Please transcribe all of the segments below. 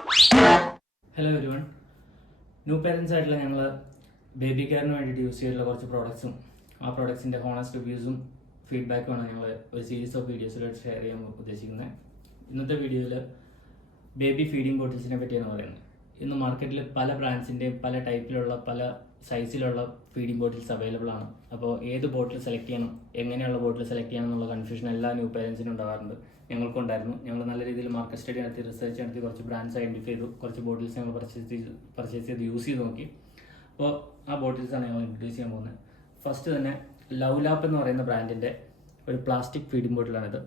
Hello everyone, new parents ആയിട്ടുള്ള ഞങ്ങൾ baby കെയറിന് വേണ്ടിയിട്ട് യൂസ് ചെയ്തിട്ടുള്ള കുറച്ച് പ്രോഡക്ട്സും ആ പ്രോഡക്ട്സിൻ്റെ ഹോണസ്റ്റ് റിവ്യൂസും ഫീഡ്ബാക്കുമാണ് ഞങ്ങൾ ഒരു സീരീസ് ഓഫ് വീഡിയോസിലായിട്ട് ഷെയർ ചെയ്യാൻ ഉദ്ദേശിക്കുന്നത്. ഇന്നത്തെ വീഡിയോയിൽ ബേബി ഫീഡിംഗ് ബോട്ടിൽസിനെ പറ്റിയാണ് പറയുന്നത്. ഇന്ന് മാർക്കറ്റിൽ പല ബ്രാൻഡ്സിൻ്റെയും പല ടൈപ്പിലുള്ള പല സൈസിലുള്ള ഫീഡിംഗ് ബോട്ടിൽസ് അവൈലബിൾ ആണ്. അപ്പോൾ ഏത് ബോട്ടിൽ സെലക്ട് ചെയ്യണം, എങ്ങനെയുള്ള ബോട്ടിൽ സെലക്ട് ചെയ്യണം എന്നുള്ള കൺഫ്യൂഷൻ എല്ലാ ന്യൂ പേരൻസിനും ഉണ്ടാകാറുണ്ട്. ഞങ്ങൾക്കുണ്ടായിരുന്നു. ഞങ്ങൾ നല്ല രീതിയിൽ മാർക്കറ്റ് സ്റ്റഡി നടത്തി, റിസർച്ച് നടത്തി, കുറച്ച് ബ്രാൻഡ്സ് ഐഡൻറ്റിഫൈ ചെയ്തു, കുറച്ച് ബോട്ടിൽസ് ഞങ്ങൾ പർച്ചേസ് ചെയ്ത് യൂസ് ചെയ്ത് നോക്കി. അപ്പോൾ ആ ബോട്ടിൽസാണ് ഞങ്ങൾ ഇൻട്രൊഡ്യൂസ് ചെയ്യാൻ പോകുന്നത്. ഫസ്റ്റ് തന്നെ ലവ്ലാപ്പ് എന്ന് പറയുന്ന ബ്രാൻഡിൻ്റെ ഒരു പ്ലാസ്റ്റിക് ഫീഡിംഗ് ബോട്ടിലാണിത്.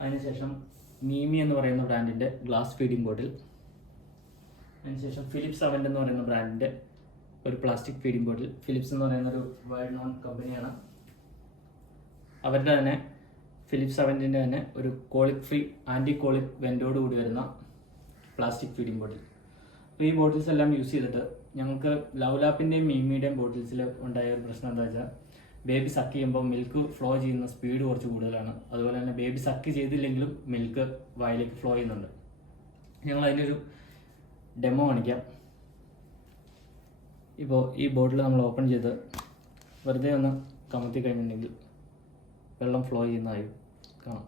അതിനുശേഷം മീമി എന്ന് പറയുന്ന ബ്രാൻഡിൻ്റെ ഗ്ലാസ് ഫീഡിംഗ് ബോട്ടിൽ. അതിനുശേഷം ഫിലിപ്സ് അവൻ്റ് എന്ന് പറയുന്ന ബ്രാൻഡിൻ്റെ ഒരു പ്ലാസ്റ്റിക് ഫീഡിംഗ് ബോട്ടിൽ. ഫിലിപ്സ് എന്ന് പറയുന്ന ഒരു വേൾഡ് നോൺ കമ്പനിയാണ്. അവരുടെ തന്നെ ഫിലിപ്സ് അവൻ്റിൻ്റെ തന്നെ ഒരു കോളിക് ഫ്രീ ആൻറ്റി കോളിക് വെൻറ്റോട് കൂടി വരുന്ന പ്ലാസ്റ്റിക് ഫീഡിംഗ് ബോട്ടിൽ. അപ്പോൾ ഈ ബോട്ടിൽസ് എല്ലാം യൂസ് ചെയ്തിട്ട് ഞങ്ങൾക്ക് ലവ്ലാപ്പിൻ്റെയും മീമിയുടെയും ബോട്ടിൽസിൽ ഉണ്ടായ ഒരു പ്രശ്നം എന്താ വെച്ചാൽ, ബേബി സക്ക് ചെയ്യുമ്പോൾ മിൽക്ക് ഫ്ലോ ചെയ്യുന്ന സ്പീഡ് കുറച്ച് കൂടുതലാണ്. അതുപോലെ തന്നെ ബേബി സക്ക് ചെയ്തില്ലെങ്കിലും മിൽക്ക് വായിലേക്ക് ഫ്ലോ ചെയ്യുന്നുണ്ട്. ഞങ്ങൾ അതിൻ്റെ ഒരു ഡെമോ കാണിക്കാം. ഇപ്പോൾ ഈ ബോട്ടിൽ നമ്മൾ ഓപ്പൺ ചെയ്ത് വെറുതെ ഒന്ന് കമത്തി കഴിഞ്ഞിട്ടുണ്ടെങ്കിൽ വെള്ളം ഫ്ലോ ചെയ്യുന്നതായി കാണാം.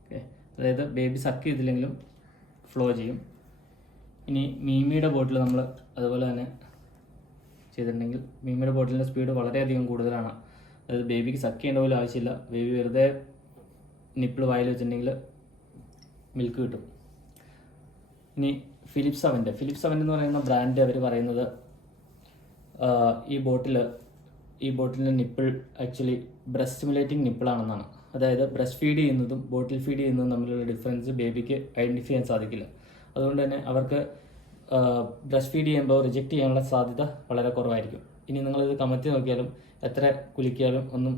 ഓക്കെ, അതായത് ബേബി സക്ക് ചെയ്തില്ലെങ്കിലും ഫ്ലോ ചെയ്യും. ഇനി മീമിയുടെ ബോട്ടിൽ നമ്മൾ അതുപോലെ തന്നെ ചെയ്തിട്ടുണ്ടെങ്കിൽ മീമിയുടെ ബോട്ടിലിൻ്റെ സ്പീഡ് വളരെയധികം കൂടുതലാണ്. അതായത് ബേബിക്ക് സക്ക് ചെയ്യേണ്ട പോലും ആവശ്യമില്ല. ബേബി വെറുതെ നിപ്പിൾ വായിൽ വെച്ചിട്ടുണ്ടെങ്കിൽ മിൽക്ക് കിട്ടും. ഇനി ഫിലിപ്സ് അവൻ്റ് എന്ന് പറയുന്ന ബ്രാൻഡ് അവർ പറയുന്നത് ഈ ബോട്ടിലിൻ്റെ നിപ്പിൾ ആക്ച്വലി ബ്രസ്റ്റ് സ്റ്റിമുലേറ്റിംഗ് നിപ്പിളാണെന്നാണ്. അതായത് ബ്രസ്റ്റ് ഫീഡ് ചെയ്യുന്നതും ബോട്ടിൽ ഫീഡ് ചെയ്യുന്നതും തമ്മിലുള്ള ഡിഫറൻസ് ബേബിക്ക് ഐഡൻറ്റിഫൈ ചെയ്യാൻ സാധിക്കില്ല. അതുകൊണ്ട് തന്നെ അവർക്ക് ബ്രസ്റ്റ് ഫീഡ് ചെയ്യുമ്പോൾ റിജക്റ്റ് ചെയ്യാനുള്ള സാധ്യത വളരെ കുറവായിരിക്കും. ഇനി നിങ്ങളിത് കമത്തി നോക്കിയാലും എത്ര കുലിക്കിയാലും ഒന്നും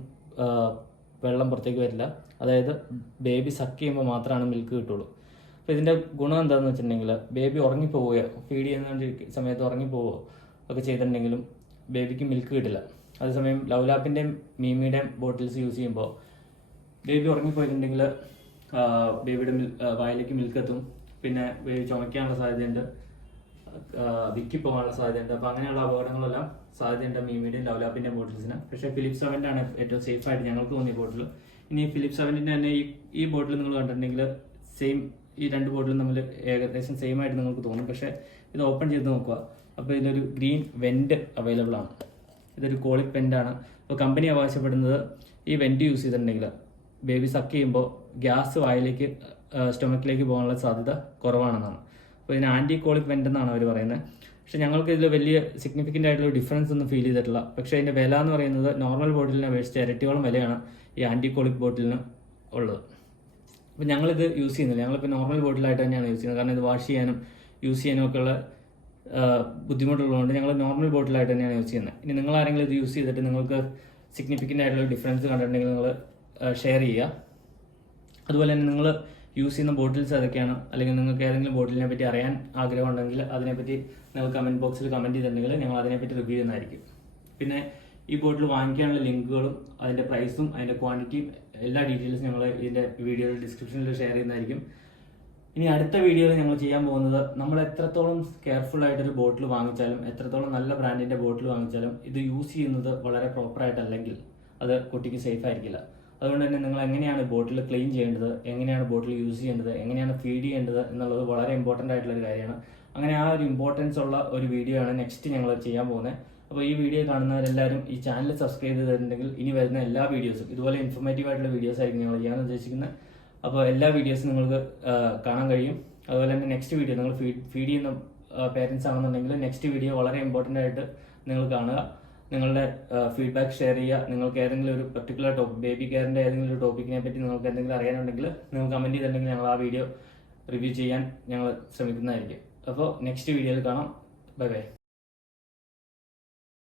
വെള്ളം പുറത്തേക്ക് വരില്ല. അതായത് ബേബി സക്ക് ചെയ്യുമ്പോൾ മാത്രമാണ് മിൽക്ക് കിട്ടുള്ളൂ. അപ്പോൾ ഇതിൻ്റെ ഗുണം എന്താണെന്ന് വെച്ചിട്ടുണ്ടെങ്കിൽ, ബേബി ഉറങ്ങിപ്പോവുകയോ ഫീഡ് ചെയ്യുന്ന സമയത്ത് ഉറങ്ങിപ്പോവുകയോ ഒക്കെ ചെയ്തിട്ടുണ്ടെങ്കിലും ബേബിക്ക് മിൽക്ക് കിട്ടില്ല. അതേസമയം ലവ്ലാപ്പിൻ്റെയും മീമിയുടെയും ബോട്ടിൽസ് യൂസ് ചെയ്യുമ്പോൾ ബേബി ഉറങ്ങിപ്പോയിട്ടുണ്ടെങ്കിൽ ബേബിയുടെ വായിലേക്ക് മിൽക്ക് എത്തും. പിന്നെ ബേബി ചുമയ്ക്കാനുള്ള സാധ്യതയുണ്ട്, വിക്കി പോകാനുള്ള സാധ്യതയുണ്ട്. അപ്പോൾ അങ്ങനെയുള്ള അപകടങ്ങളെല്ലാം സാധ്യതയുണ്ട് മീമിയുടെയും ലവ്ലാപ്പിൻ്റെയും ബോട്ടിൽസിന്. പക്ഷേ ഫിലിപ്സ് അവൻ്റാണ് ഏറ്റവും സേഫ് ആയിട്ട് ഞങ്ങൾക്ക് തോന്നിയ ബോട്ടിൽ. ഇനി ഫിലിപ്സ് അവൻ്റിൻ്റെ തന്നെ ഈ ബോട്ടിൽ നിങ്ങൾ കണ്ടിട്ടുണ്ടെങ്കിൽ സെയിം, ഈ രണ്ട് ബോട്ടിലും തമ്മിൽ ഏകദേശം സെയിം ആയിട്ട് നിങ്ങൾക്ക് തോന്നും. പക്ഷേ ഇത് ഓപ്പൺ ചെയ്ത് നോക്കുക, അപ്പോൾ ഇതിലൊരു ഗ്രീൻ വെൻറ്റ് അവൈലബിൾ ആണ്. ഇതൊരു കോളിക് വെൻ്റാണ്. അപ്പോൾ കമ്പനി അവകാശപ്പെടുന്നത് ഈ വെൻറ്റ് യൂസ് ചെയ്തിട്ടുണ്ടെങ്കിൽ ബേബി സക്ക് ചെയ്യുമ്പോൾ ഗ്യാസ് വായിലേക്ക് സ്റ്റൊമക്കിലേക്ക് പോകാനുള്ള സാധ്യത കുറവാണെന്നാണ്. അപ്പോൾ ഇതിന് ആൻറ്റി കോളിക് വെൻ്റ് എന്നാണ് അവർ പറയുന്നത്. പക്ഷേ ഞങ്ങൾക്ക് ഇതിൽ വലിയ സിഗ്നിഫിക്കൻ്റ് ആയിട്ടുള്ള ഡിഫറൻസ് ഒന്നും ഫീൽ ചെയ്തിട്ടില്ല. പക്ഷേ അതിൻ്റെ വില എന്ന് പറയുന്നത് നോർമൽ ബോട്ടിലിനെ അപേക്ഷിച്ച് ഇരട്ടിയോളം വിലയാണ് ഈ ആൻറ്റി കോളിക് ബോട്ടിലിന് ഉള്ളത്. അപ്പോൾ ഞങ്ങളിത് യൂസ് ചെയ്യുന്നില്ല. ഞങ്ങളിപ്പോൾ നോർമൽ ബോട്ടിലായിട്ട് തന്നെയാണ് യൂസ് ചെയ്യുന്നത്. കാരണം ഇത് വാഷ് ചെയ്യാനും യൂസ് ചെയ്യാനും ഒക്കെ ഉള്ള ബുദ്ധിമുട്ടുള്ളതുകൊണ്ട് ഞങ്ങൾ നോർമൽ ബോട്ടിലായിട്ട് തന്നെയാണ് യൂസ് ചെയ്യുന്നത്. ഇനി നിങ്ങൾ ആരെങ്കിലും ഇത് യൂസ് ചെയ്തിട്ട് നിങ്ങൾക്ക് സിഗ്നിഫിക്കൻ്റ് ആയിട്ടുള്ള ഡിഫറൻസ് കണ്ടിട്ടുണ്ടെങ്കിൽ നിങ്ങൾ ഷെയർ ചെയ്യുക. അതുപോലെ തന്നെ നിങ്ങൾ യൂസ് ചെയ്യുന്ന ബോട്ടിൽസ് ഏതൊക്കെയാണ്, അല്ലെങ്കിൽ നിങ്ങൾക്ക് ഏതെങ്കിലും ബോട്ടിലിനെ പറ്റി അറിയാൻ ആഗ്രഹമുണ്ടെങ്കിൽ അതിനെപ്പറ്റി നിങ്ങൾ കമൻറ്റ് ബോക്സിൽ കമൻറ്റ് ചെയ്തിട്ടുണ്ടെങ്കിൽ ഞങ്ങൾ അതിനെപ്പറ്റി റിവ്യൂ ചെയ്യുന്നതായിരിക്കും. പിന്നെ ഈ ബോട്ടിൽ വാങ്ങിക്കാനുള്ള ലിങ്കുകളും അതിൻ്റെ പ്രൈസും അതിൻ്റെ ക്വാണ്ടിറ്റിയും എല്ലാ ഡീറ്റെയിൽസും ഞങ്ങൾ ഇതിൻ്റെ വീഡിയോയുടെ ഡിസ്ക്രിപ്ഷനിൽ ഷെയർ ചെയ്യുന്നതായിരിക്കും. ഇനി അടുത്ത വീഡിയോയിൽ ഞങ്ങൾ ചെയ്യാൻ പോകുന്നത്, നമ്മൾ എത്രത്തോളം കെയർഫുൾ ആയിട്ടൊരു ബോട്ടിൽ വാങ്ങിച്ചാലും, എത്രത്തോളം നല്ല ബ്രാൻഡിൻ്റെ ബോട്ടിൽ വാങ്ങിച്ചാലും ഇത് യൂസ് ചെയ്യുന്നത് വളരെ പ്രോപ്പറായിട്ടല്ലെങ്കിൽ അത് കുട്ടിക്ക് സേഫ് ആയിരിക്കില്ല. അതുകൊണ്ട് തന്നെ നിങ്ങൾ എങ്ങനെയാണ് ബോട്ടിൽ ക്ലീൻ ചെയ്യേണ്ടത്, എങ്ങനെയാണ് ബോട്ടിൽ യൂസ് ചെയ്യേണ്ടത്, എങ്ങനെയാണ് ഫീഡ് ചെയ്യേണ്ടത് എന്നുള്ളത് വളരെ ഇമ്പോർട്ടൻ്റ് ആയിട്ടുള്ള ഒരു കാര്യമാണ്. അങ്ങനെ ആ ഒരു ഇമ്പോർട്ടൻസ് ഉള്ള ഒരു വീഡിയോ ആണ് നെക്സ്റ്റ് ഞങ്ങൾ ചെയ്യാൻ പോകുന്നത്. അപ്പോൾ ഈ വീഡിയോ കാണുന്നവരെല്ലാവരും ഈ ചാനൽ സബ്സ്ക്രൈബ് ചെയ്തിട്ടുണ്ടെങ്കിൽ ഇനി വരുന്ന എല്ലാ വീഡിയോസും ഇതുപോലെ ഇൻഫോർമേറ്റീവ് ആയിട്ടുള്ള വീഡിയോസ് ആയിരിക്കും ഞങ്ങൾ ചെയ്യാൻ ഉദ്ദേശിക്കുന്നത്. അപ്പോൾ എല്ലാ വീഡിയോസും നിങ്ങൾക്ക് കാണാൻ കഴിയും. അതുപോലെ തന്നെ നെക്സ്റ്റ് വീഡിയോ നിങ്ങൾ ഫീഡ് ചെയ്യുന്ന പേരൻസ് ആണെന്നുണ്ടെങ്കിൽ നെക്സ്റ്റ് വീഡിയോ വളരെ ഇമ്പോർട്ടൻ്റ് ആയിട്ട് നിങ്ങൾ കാണുക. നിങ്ങളുടെ ഫീഡ്ബാക്ക് ഷെയർ ചെയ്യുക. നിങ്ങൾക്ക് ഏതെങ്കിലും ഒരു പർട്ടിക്കുലർ ബേബി കെയറിൻ്റെ ഏതെങ്കിലും ഒരു ടോപ്പിക്കിനെ പറ്റി നിങ്ങൾക്ക് എന്തെങ്കിലും അറിയാനുണ്ടെങ്കിൽ നിങ്ങൾ കമൻറ്റ് ചെയ്തിട്ടുണ്ടെങ്കിൽ ഞങ്ങൾ ആ വീഡിയോ റിവ്യൂ ചെയ്യാൻ ഞങ്ങൾ ശ്രമിക്കുന്നതായിരിക്കും. അപ്പോൾ നെക്സ്റ്റ് വീഡിയോയിൽ കാണാം. Bye bye.